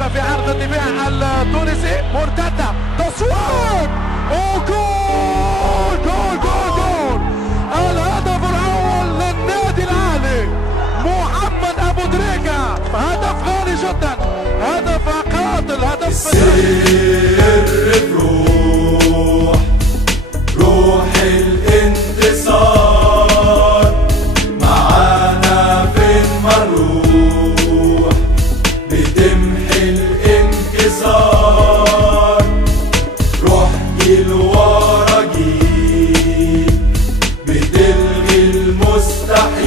المشكلة في عرض الدفاع التونسي. مرتدة تصوير وجول جول جول جول. الهدف الأول للنادي الأهلي محمد أبو تريكة. هدف غالي جدا، هدف قاتل، هدف السر روح الانتصار. معانا فين ما نروح بتمحي الانكسار. روح جيل ورا جيل بتلغي المستحيل.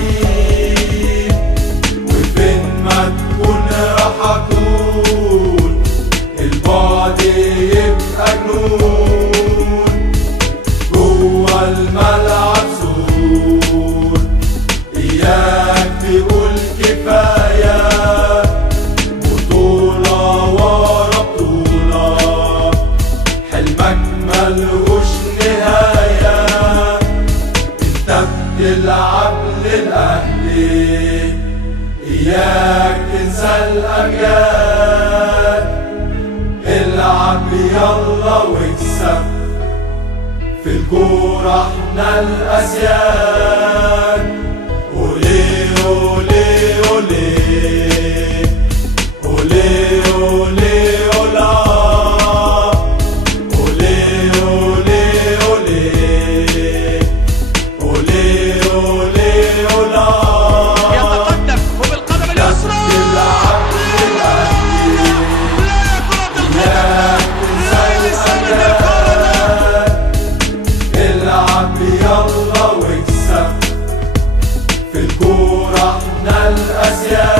وفين ما تكون راح اكون البعد يبقى جنون. جوا الملعب سور اياك تقول كفاية. بطولة ورا بطولة حلمك ملهوش نهاية. انت بتلعب للأهلي اياك تنسى الأمجاد. العب يلا واكسب في الكورة احنا الأسياد. أولي أولي أولي أولي أولي أولا. أولي أولي أولي أولي أولي أولا. يتقدم وبالقدم اليسرى يلا واكسب في الكورة احنا الأسياد.